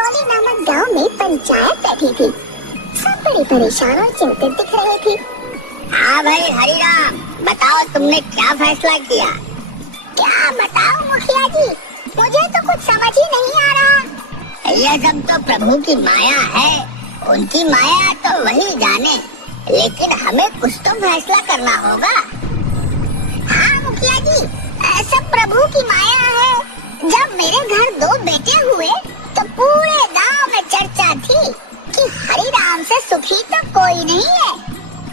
टोली नामक गांव में पंचायत बैठी थी। सब बड़े परेशान और चिंतित दिख रहे थे। हाँ भाई हरिराम, बताओ तुमने क्या फैसला किया? क्या बताओ मुखिया जी, मुझे तो कुछ समझ ही नहीं आ रहा। यह सब तो प्रभु की माया है, उनकी माया तो वही जाने, लेकिन हमें कुछ तो फैसला करना होगा। हाँ मुखिया जी, सब प्रभु की माया है। जब मेरे घर 2 बेटे हुए तो पूरे गांव में चर्चा थी कि हरिराम से सुखी तो कोई नहीं है।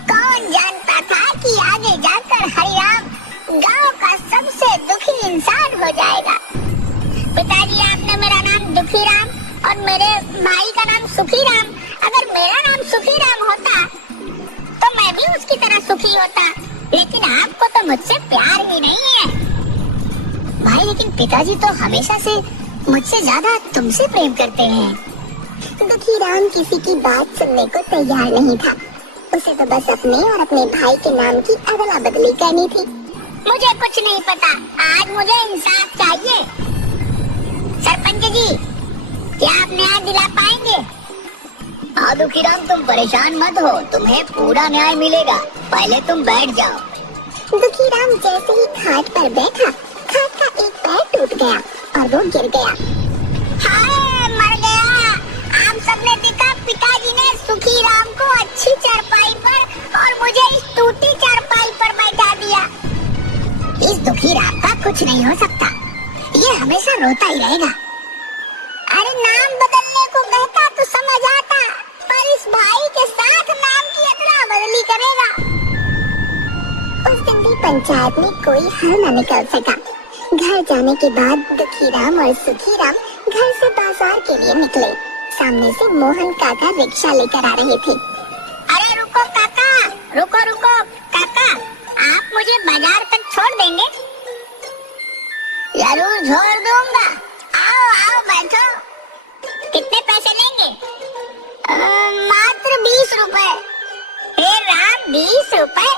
कौन जानता था कि आगे जाकर हरिराम गांव का सबसे दुखी इंसान हो जाएगा। पिताजी, आपने मेरा नाम दुखीराम और मेरे भाई का नाम सुखीराम, अगर मेरा नाम सुखीराम होता तो मैं भी उसकी तरह सुखी होता, लेकिन आपको तो मुझसे प्यार ही नहीं है। भाई, लेकिन पिताजी तो हमेशा से मुझसे ज्यादा तुमसे प्रेम करते हैं। दुखीराम किसी की बात सुनने को तैयार नहीं था। उसे तो बस अपने और अपने भाई के नाम की अदला बदली करनी थी। मुझे कुछ नहीं पता, आज मुझे इंसाफ चाहिए। सरपंच जी, क्या आप न्याय दिला पाएंगे? हाँ दुखीराम, तुम परेशान मत हो, तुम्हें पूरा न्याय मिलेगा। पहले तुम बैठ जाओ। दुखीराम जैसे ही खाट पर बैठा, खाट का एक पैर टूट गया और वो गिर गया। हाय, मर गया। आप सबने देखा, पिताजी ने सुखीराम को अच्छी चारपाई पर और मुझे इस टूटी चारपाई पर बैठा दिया। इस दुखीराम का कुछ नहीं हो सकता, ये हमेशा रोता ही रहेगा। अरे नाम बदलने को कहता तो समझ आता, पर इस भाई के साथ नाम की अदला बदली करेगा। उस दिन भी पंचायत में कोई हल न निकल सका। घर जाने के बाद दुखीराम और सुखीराम घर से बाजार के लिए निकले। सामने से मोहन काका रिक्शा लेकर आ रहे थे। अरे रुको काका, रुको रुको काका, आप मुझे बाजार तक छोड़ देंगे? जरूर छोड़ दूंगा। आओ आओ बैठो। कितने पैसे लेंगे? मात्र 20 रुपए। हे राम, 20 रुपए?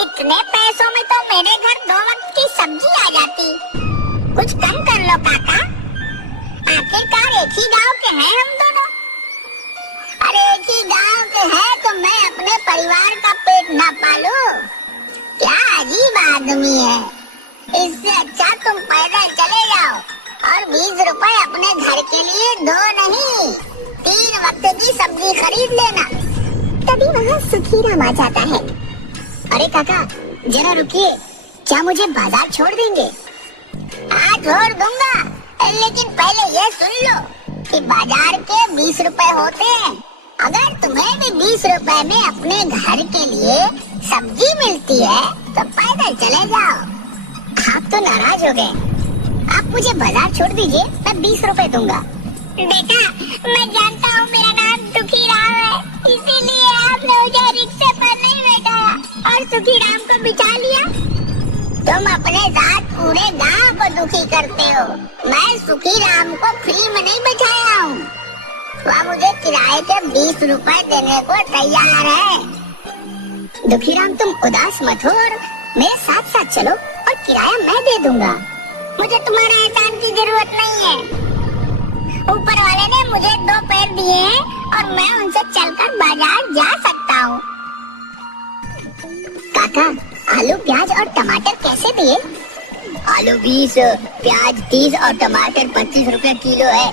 इतने पैसों में तो मेरे घर 2 वक्त की सब्जी आ जाती। कुछ कम कर लो काका, आखिरकार एक ही गांव के हैं हम दोनों। अरे एक ही गांव के हैं तो मैं अपने परिवार का पेट ना पालूं? क्या अजीब आदमी है। इससे अच्छा तुम पैदल चले जाओ और 20 रुपए अपने घर के लिए 2 नहीं 3 वक्त की सब्जी खरीद लेना। तभी वहाँ सुखीराम आ जाता है। अरे काका, जरा रुकिए, क्या मुझे बाजार छोड़ देंगे? हाँ छोड़ दूंगा, लेकिन पहले ये सुन लो कि बाजार के 20 रुपए होते हैं। अगर तुम्हें भी 20 रुपए में अपने घर के लिए सब्जी मिलती है तो पैदल चले जाओ। आप तो नाराज हो गए। आप मुझे बाजार छोड़ दीजिए, मैं 20 रुपए दूंगा। बेटा, मैं जानता हूँ मेरा नाम दुखीराम है, इसीलिए आपने मुझे रिक्शे पर नहीं बैठाया और सुखीराम को बिठा लिया। तुम अपने साथ पूरे गांव को दुखी करते हो। मैं सुखीराम को फ्री में नहीं बिठाया हूँ, वह मुझे किराए के 20 रुपए देने को तैयार है। दुखीराम, तुम उदास मत हो और मेरे साथ साथ चलो और किराया मैं दे दूंगा। मुझे तुम्हारे एहसान की जरूरत नहीं है। ऊपर वाले ने मुझे 2 पैर दिए हैं और मैं उनसे चलकर बाजार जा सकता हूँ। काका, आलू, प्याज और टमाटर कैसे दिए? आलू 20, प्याज 30 और टमाटर 25 रुपए किलो है।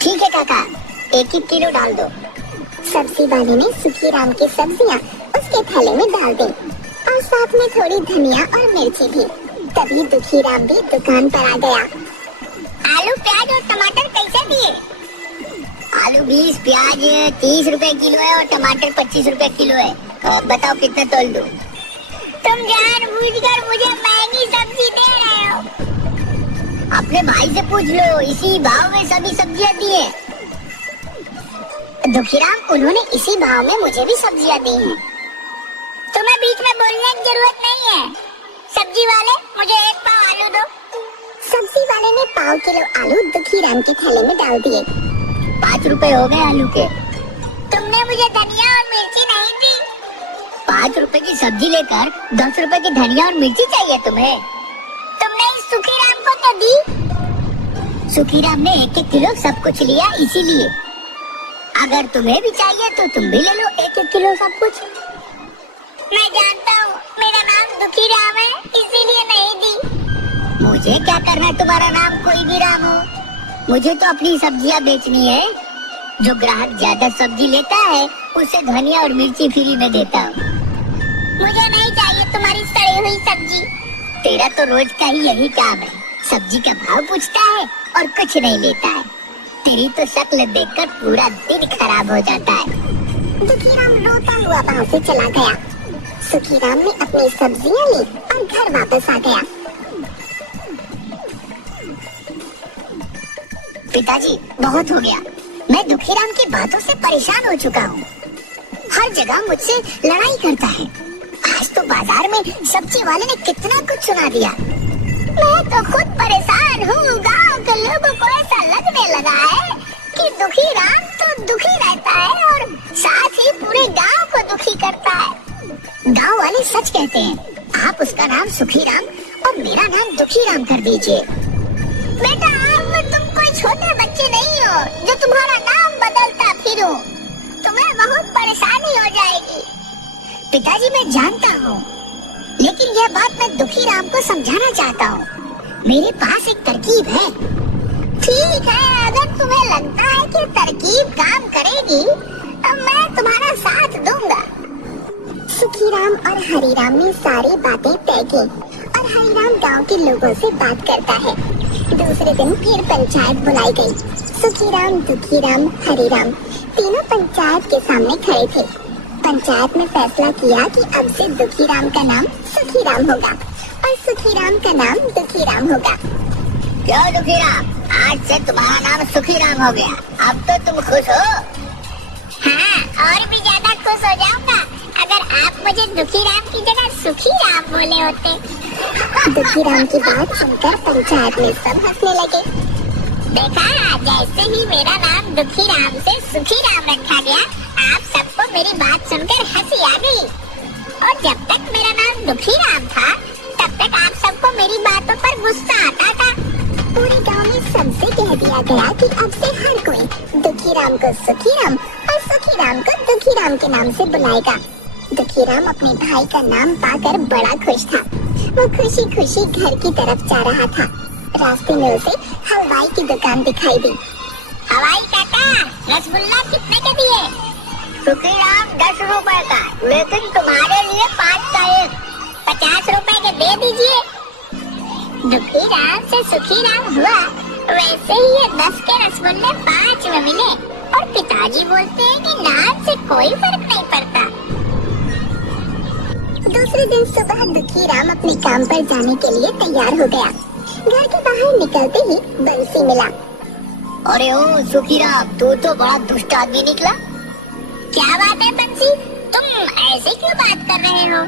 ठीक है काका, 1-1 किलो डाल दो। सब्जी वाले ने सुखीराम की सब्जियाँ उसके थैले में डाल दी और साथ में थोड़ी धनिया और मिर्ची भी। तभी दुखीराम भी दुकान पर आ गया। आलू, प्याज और टमाटर कैसे दिए? आलू 20, प्याज 30 रुपए किलो है और टमाटर 25 रुपए किलो है। बताओ कितना तोल दूं? तुम जानबूझकर मुझे महंगी सब्जी दे रहे हो। अपने भाई से पूछ लो, इसी भाव में सभी सब्जियां दी है। दुखीराम, उन्होंने इसी भाव में मुझे भी सब्जियां दी हैं। तुम्हें बीच में बोलने की जरूरत नहीं है। सब्जी वाले, मुझे 1 पाव आलू दो। सब्जी वाले ने 1 किलो आलू दुखीराम के थैले में डाल दिए। 5 रुपए हो गए आलू के। तुमने मुझे धनिया और मिर्ची नहीं दी। 5 रुपए की सब्जी लेकर 10 रुपए की धनिया और मिर्ची चाहिए तुम्हें? तुमने इस सुखीराम को तो दी। सुखीराम ने 1-1 किलो सब कुछ लिया इसीलिए। अगर तुम्हें भी चाहिए तो तुम भी ले लो 1-1 किलो सब कुछ। मैं जानता हूँ मेरा नाम दुखी राम है, इसीलिए नहीं दी। मुझे क्या करना है तुम्हारा नाम कोई भी राम हो। मुझे तो अपनी सब्जियां बेचनी है। जो ग्राहक ज्यादा सब्जी लेता है उसे धनिया और मिर्ची फ्री में देता हूँ। मुझे नहीं चाहिए तुम्हारी सड़ी हुई सब्जी। तेरा तो रोज का ही यही काम है, सब्जी का भाव पूछता है और कुछ नहीं लेता है। तेरी तो शक्ल देखकर पूरा दिन खराब हो जाता है। दुखीराम रोता हुआ वहाँ से चला गया। सुखीराम ने अपनी सब्जियाँ ली और घर वापस आ गया। पिताजी बहुत हो गया, मैं दुखीराम की बातों से परेशान हो चुका हूँ। हर जगह मुझसे लड़ाई करता है। आज तो बाजार में सब्जी वाले ने कितना कुछ सुना दिया। मैं तो खुद परेशान हूँ। गांव के लोगों को ऐसा लगने लगा है कि दुखीराम तो दुखी रहता है और साथ ही पूरे गांव को दुखी करता है। गांव वाले सच कहते हैं। आप उसका नाम सुखीराम और मेरा नाम दुखीराम कर दीजिए। बेटा अब तुम कोई छोटे बच्चे नहीं हो जो तुम्हारा नाम बदलता फिरो। तुम्हें बहुत परेशानी हो जाएगी। पिताजी मैं जानता हूँ, लेकिन यह बात मैं दुखीराम को समझाना चाहता हूँ। मेरे पास एक तरकीब है। ठीक है, अगर तुम्हें लगता है कि तरकीब काम करेगी तो मैं तुम्हारा साथ दूंगा। सुखीराम और हरीराम ने सारी बातें तय की और हरीराम गांव के लोगों से बात करता है। दूसरे दिन फिर पंचायत बुलाई गई। सुखीराम, दुखीराम, हरीराम तीनों पंचायत के सामने खड़े थे। पंचायत में फैसला किया कि अब से दुखीराम का नाम सुखीराम होगा और सुखीराम का नाम दुखीराम होगा। क्यों दुखीराम, आज से तुम्हारा नाम सुखीराम हो गया। अब तो तुम खुश हो? हाँ, और भी ज्यादा खुश हो जाऊंगा अगर आप मुझे दुखीराम की जगह सुखीराम बोले होते। दुखीराम की बात सुनकर पंचायत में सब हंसने लगे। देखा, जैसे ही मेरा नाम दुखीराम से सुखीराम रखा गया, आप सबको मेरी बात सुनकर हंसी आ गई। और जब तक मेरा नाम दुखीराम था, तब तक आप सबको मेरी बातों पर गुस्सा आता था। पूरे गांव में सबसे कह दिया गया कि अब से हर कोई दुखीराम को सुखीराम और सुखीराम को दुखीराम के नाम से बुलाएगा। दुखीराम अपने भाई का नाम पाकर बड़ा खुश था। वो खुशी खुशी घर की तरफ जा रहा था। रास्ते में उसे हलवाई की दुकान दिखाई दी। हलवाई काका, रसगुल्ला कितने के दिए? सुखीराम 10 रुपए का, लेकिन तुम्हारे लिए 5 का एक। 50 रुपए के दे दीजिए। दुखीराम से सुखीराम हुआ, वैसे ही ये 10 के रसगुल्ले 5 में मिले और पिताजी बोलते हैं कि नाम से कोई फर्क नहीं पड़ता। दूसरे दिन सुबह दुखीराम अपने काम पर जाने के लिए तैयार हो गया। घर के बाहर निकलते ही बंसी मिला। अरे ओ सुखीराम, तू तो बड़ा दुष्ट आदमी निकला। क्या बात है बंसी, तुम ऐसे क्यों बात कर रहे हो?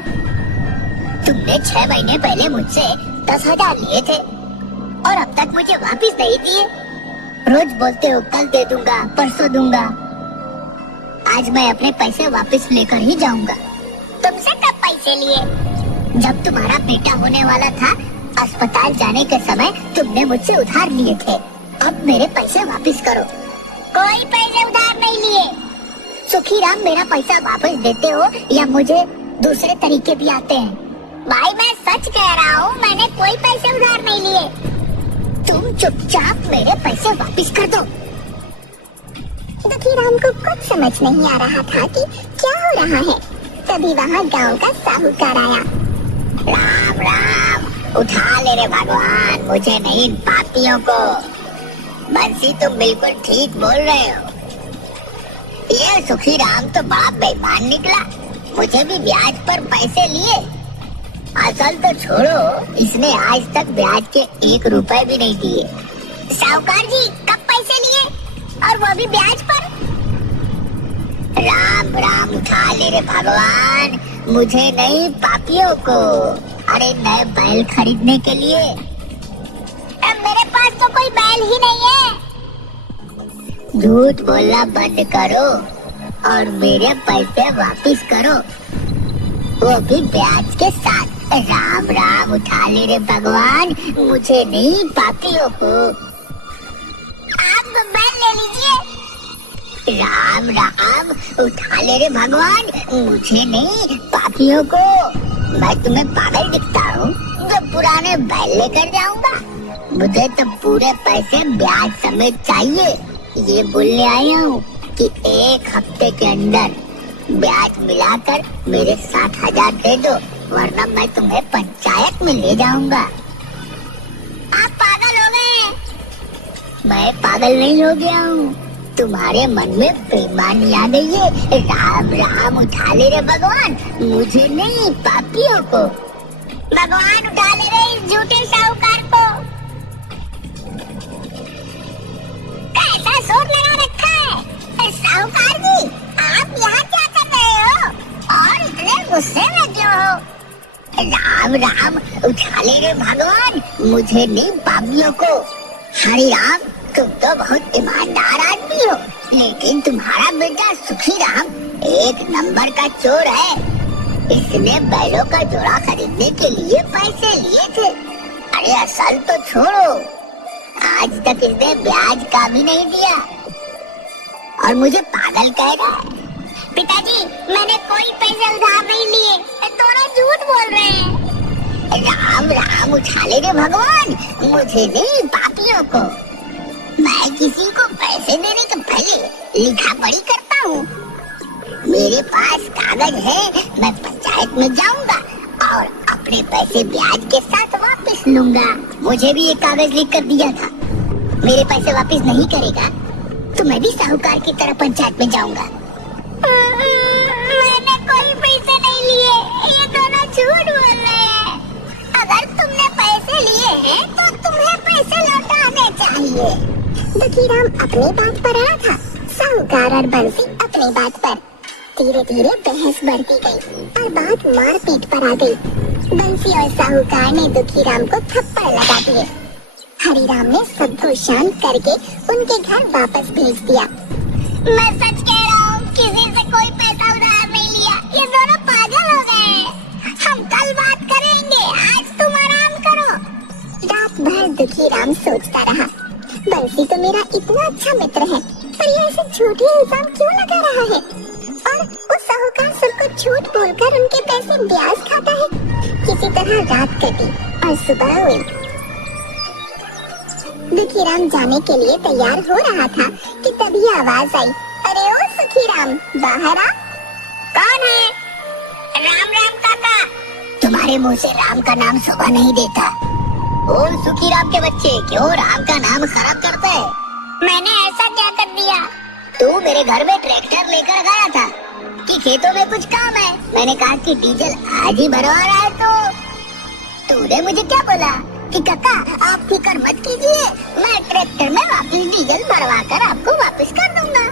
तुमने 6 महीने पहले मुझसे 10,000 लिए थे और अब तक मुझे वापस नहीं दिए। रोज बोलते हो कल दे दूंगा, परसों दूंगा। आज मैं अपने पैसे वापस लेकर ही जाऊंगा। तुमसे कब पैसे लिए? जब तुम्हारा बेटा होने वाला था, अस्पताल जाने के समय तुमने मुझसे उधार लिए थे। अब मेरे पैसे वापस करो। कोई पैसे उधार नहीं लिए। सुखीराम, मेरा पैसा वापस देते हो या मुझे दूसरे तरीके भी आते हैं? भाई मैं सच कह रहा हूँ, मैंने कोई पैसे उधार नहीं लिए। तुम चुपचाप मेरे पैसे वापस कर दो। दुखीराम को कुछ समझ नहीं आ रहा था कि क्या हो रहा है। तभी वहाँ गांव का साहूकार आया। राम राम, उठा ले रे भगवान, मुझे नहीं इन पापियों को। बंसी, तुम बिल्कुल ठीक बोल रहे हो। ये सुखीराम तो बड़ा बेईमान निकला। मुझे भी ब्याज पर पैसे लिए। असल तो छोड़ो, इसने आज तक ब्याज के 1 रुपए भी नहीं दिए। साहूकार जी, कब पैसे लिए और वो भी ब्याज पर? राम राम, उठा ले रे भगवान, मुझे नहीं पापियों को। अरे नए बैल खरीदने के लिए। मेरे पास तो कोई बैल ही नहीं है। झूठ बोलना बंद करो और मेरे पैसे वापस करो, वो भी ब्याज के साथ। राम राम, उठा ले रे भगवान, मुझे नहीं पापियों को। बैल ले लीजिए। राम राम, उठा ले रे भगवान, मुझे नहीं पापियों को। मैं तुम्हें पागल दिखता हूँ जो पुराने बैल लेकर जाऊंगा? मुझे तो पूरे पैसे ब्याज समेत चाहिए। ये बोलने आया हूँ कि 1 हफ्ते के अंदर ब्याज मिलाकर मेरे 7,000 दे दो, वरना मैं तुम्हें पंचायत में ले जाऊंगा। आप पागल हो गए। मैं पागल नहीं हो गया हूँ, तुम्हारे मन में बेईमानी आ गई है। राम राम, उठा ले रे भगवान, मुझे नहीं पापियों को। भगवान उठा ले रहे इस झूठे साहूकार को। कैसा शोर लगा रखा है? साहूकार जी, आप यहाँ क्या कर रहे हो और इतने गुस्से में क्यों हो? राम राम, उठा ले रे भगवान, मुझे नहीं पापियों को। हरि राम, तुम तो बहुत ईमानदार आदमी हो, लेकिन तुम्हारा बेटा सुखी राम 1 नंबर का चोर है। इसने बैलों का जोड़ा खरीदने के लिए पैसे लिए थे। अरे असल तो छोड़ो, आज तक इसने ब्याज का भी नहीं दिया और मुझे पागल कह रहा है। पिताजी, मैंने कोई पैसे उधार नहीं लिए, दोनों झूठ बोल रहे हैं। राम राम, उठा ले रे भगवान, मुझे नहीं पापियों को। मैं किसी को पैसे देने के पहले लिखा पढ़ी करता हूँ। मेरे पास कागज है, मैं पंचायत में जाऊंगा और अपने पैसे ब्याज के साथ वापस लूंगा। मुझे भी एक कागज लिख कर दिया था, मेरे पैसे वापस नहीं करेगा तो मैं भी साहूकार की तरह पंचायत में जाऊंगा। मैंने कोई पैसे नहीं लिए, ये दोनों झूठ बोल रहे हैं। अगर तुमने पैसे लिए हैं तो तुम्हें पैसे लौटाने चाहिए। दुखीराम अपनी बात पर अड़ा था, साहूकार और बंसी अपनी बात पर। धीरे धीरे बहस बढ़ती गई और बात मारपीट पर आ गई। बंसी और साहूकार ने दुखीराम को थप्पड़ लगा दिए। हरिराम ने सबको शांत करके उनके घर वापस भेज दिया। मैं सच कह रहा हूँ, किसी से कोई पैसा उधार नहीं लिया। ये दोनों पागल हो गए। हम कल बात करेंगे, आज तुम आराम करो। रात भर दुखीराम सोचता रहा, बंसी तो मेरा इतना अच्छा मित्र है, पर ये ऐसे झूठे इल्जाम क्यों लगा रहा है? और उस साहूकार सबको झूठ बोलकर उनके पैसे ब्याज खाता है। किसी तरह रात कटी और सुबह हुई। दुखीराम जाने के लिए तैयार हो रहा था कि तभी आवाज आई, अरे ओ सुखीराम, बाहर आ। कौन है? राम राम काका। तुम्हारे मुंह से राम का नाम शोभा नहीं देता। ओ सुखी राम के बच्चे, क्यों राम का नाम खराब करता है? मैंने ऐसा क्या कर दिया? तू मेरे घर में ट्रैक्टर लेकर गया था कि खेतों में कुछ काम है। मैंने कहा कि डीजल आज ही भरवा रहा है तो तूने मुझे क्या बोला कि काका आप फिक्र मत कीजिए, मैं ट्रैक्टर में वापस डीजल भरवा कर आपको वापस कर दूंगा।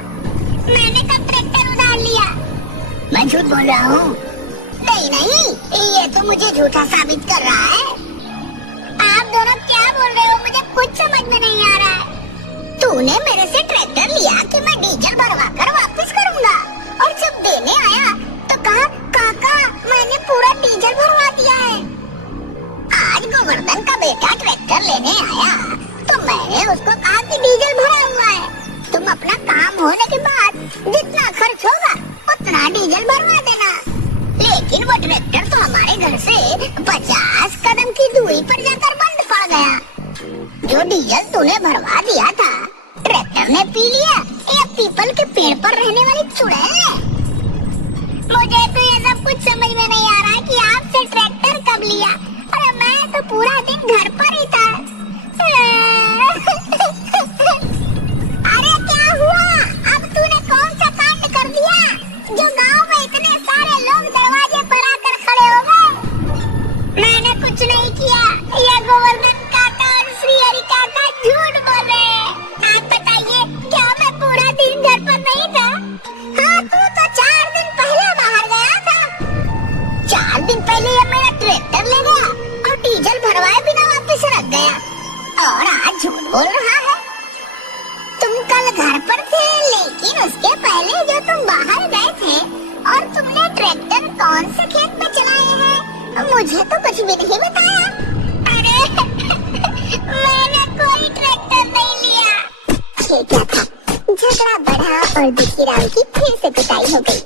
मैंने कब ट्रैक्टर उधार लिया? मैं झूठ बोल रहा हूँ। नहीं नहीं, ये तो मुझे झूठा साबित कर रहा है। आप दोनों क्या बोल रहे हो? मुझे कुछ समझ में नहीं आ रहा है। तूने मेरे से ट्रैक्टर लिया कि मैं डीजल भरवा कर वापस करूंगा, और जब देने आया तो कहा काका मैंने पूरा डीजल भरवा दिया है। आज गोवर्धन का बेटा ट्रैक्टर लेने आया तो मैंने उसको कहा कि डीजल भरा हुआ है, तुम अपना काम होने के बाद जितना खर्च होगा उतना डीजल भरवा देना। लेकिन वो ट्रैक्टर तो हमारे घर से 50 कदम की दूरी पर जाकर बंद पड़ गया। जो डीजल तूने भरवा दिया था ट्रैक्टर ने पी लिया या पीपल के पेड़ पर रहने वाली चुड़ैल ने? मुझे तो ये सब कुछ समझ में नहीं आ रहा कि आपसे ट्रैक्टर कब लिया, और मैं तो पूरा दिन घर पर ही था। अरे क्या हुआ? अब तूने कौन सा कांड कर दिया जो गांव में इतने सारे लोग दरवाजे पर आकर खड़े हो गए? मैंने कुछ नहीं किया, ये गोवर्धन काका और श्री हरि काका झूठ बोल रहे हैं। आप बताइए, क्या मैं पूरा दिन घर पर नहीं था? हाँ, तू तो 4 दिन पहले बाहर गया था। 4 दिन पहले ये मेरा ट्रैक्टर ले गया और डीजल भरवाए बिना वापस रख गया, और आज झूठ बोल रहा है। तुम कल घर पर थे, लेकिन उसके पहले जो तुम बाहर गए थे, और तुमने ट्रैक्टर कौन से खेत में चलाए हैं, मुझे तो कुछ भी नहीं बताया। अरे मैंने कोई ट्रैक्टर नहीं लिया। आखिर क्या था? झगड़ा बढ़ा और दुखीराम की फिर से पिटाई हो गई।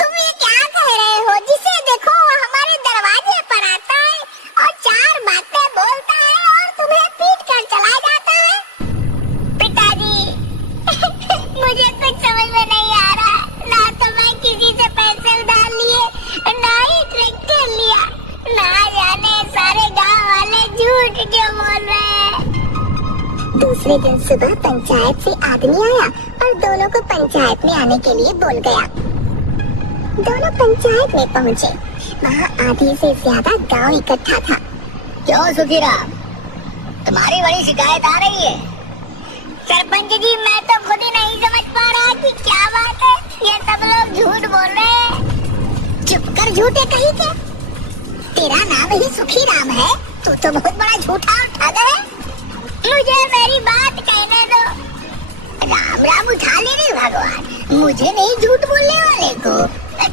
तुम ये क्या कह रहे हो? जिसे देखो हमारे दरवाजे पर आता है और चार बातें बोलता है और तुम्हें पीट कर चला जाता है। पिताजी मुझे कुछ समझ में नहीं आ रहा। ना तो मैं किसी से पैसे उधार लिए, ना ही ट्रैक्टर लिया। ना जाने सारे गांव वाले झूठ क्यों बोल रहे हैं। दूसरे दिन सुबह पंचायत से आदमी आया और दोनों को पंचायत में आने के लिए बोल गया। दोनों पंचायत में पहुँचे। वहाँ आधे से ज्यादा गांव इकट्ठा था। क्यों सुखीराम, तुम्हारी बड़ी शिकायत आ रही है? सरपंच जी, मैं तो खुद ही नहीं समझ पा रहा कि क्या बात है। ये सब लोग झूठ बोल रहे हैं। चुप कर झूठे कहीं के। तेरा नाम ही सुखीराम है, तू तो बहुत बड़ा झूठा और ठग है। मुझे मेरी बात कहने दो। राम राम उठा ले रे भगवान, मुझे नहीं झूठ बोलने वाले को।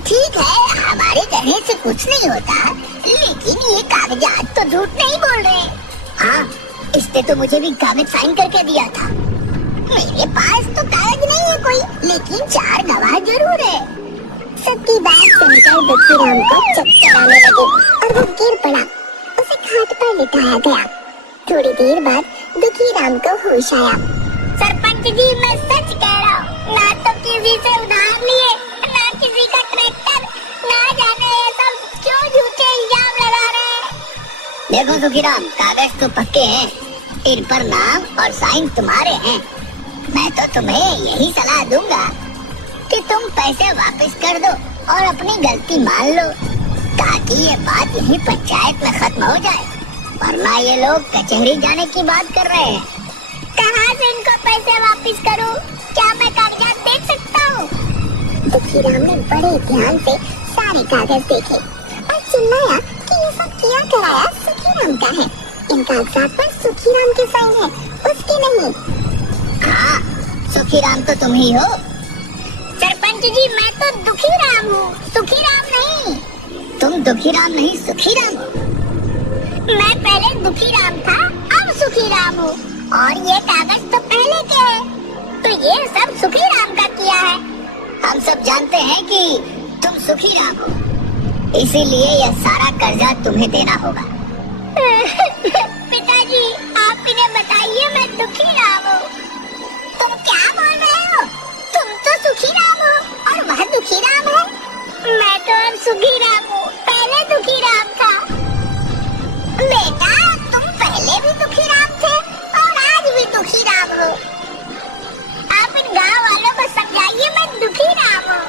ठीक है, हमारे कहने से कुछ नहीं होता, लेकिन ये कागजात तो झूठ नहीं बोल रहे। हाँ, इसने तो मुझे भी कागज साइन करके दिया था। मेरे पास तो कागज नहीं है कोई, लेकिन चार गवाह जरूर है। सबकी बात सुनकर दुखीराम को चक्कर आने लगे और वो गिर पड़ा। उसे खाट पर लिटाया गया। थोड़ी देर बाद दुखीराम को होश आया। सरपंच जी, मैं सच कह रहा हूँ। ना तो किसी से उधार लिए, ना किसी का ट्रैक्टर। ना जाने ये सब क्यों झूठे इल्जाम लगा रहे हैं। देखो सुखीराम, कागज तो पक्के हैं, इन पर नाम और साइन तुम्हारे हैं। मैं तो तुम्हें यही सलाह दूंगा कि तुम पैसे वापस कर दो और अपनी गलती मान लो, ताकि ये बात यही पंचायत में खत्म हो जाए। वरना ये लोग कचहरी जाने की बात कर रहे हैं। कहाँ से इनको पैसे वापस करूं? क्या मैं कागजात देख सकता हूँ? दुखीराम ने बड़े ध्यान से सारे कागज देखे और चिल्लाया कि ये सब किया कराया सुखीराम का है। इन कागजात पर सुखीराम के साइन है, उसके नहीं। हाँ, सुखीराम तो तुम ही हो। सरपंच जी, मैं तो दुखीराम हूँ, सुखीराम नहीं। तुम दुखीराम नहीं, सुखीराम हो। मैं पहले दुखीराम था, अब सुखीराम हूँ। और ये कागज तो पहले के हैं, तो ये सब सुखीराम का किया है। हम सब जानते हैं कि तुम सुखीराम हो, इसीलिए यह सारा कर्जा तुम्हें देना होगा। पिताजी, आप इन्हें बताइए मैं दुखीराम हूँ। तुम क्या बोल रहे हो? तुम तो सुखीराम हो और वह दुखीराम है। मैं तो अब सुखीराम हूँ, पहले दुखीराम था। बेटा, तुम पहले भी दुखीराम थे और आज भी दुखीराम हो। आप इन गांव वालों को समझाइए मैं दुखीराम हूँ।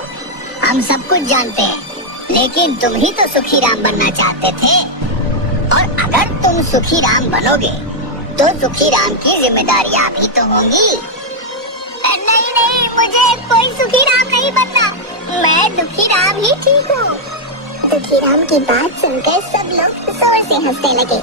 हम सब कुछ जानते हैं, लेकिन तुम ही तो सुखीराम बनना चाहते थे। और अगर तुम सुखीराम बनोगे, तो सुखीराम की जिम्मेदारियां भी तो होंगी। नहीं नहीं, मुझे कोई सुखीराम नहीं बनना। मैं दुखीराम ही ठीक हूँ। दुखीराम की बात सुनकर सब लोग जोर से हंसने लगे।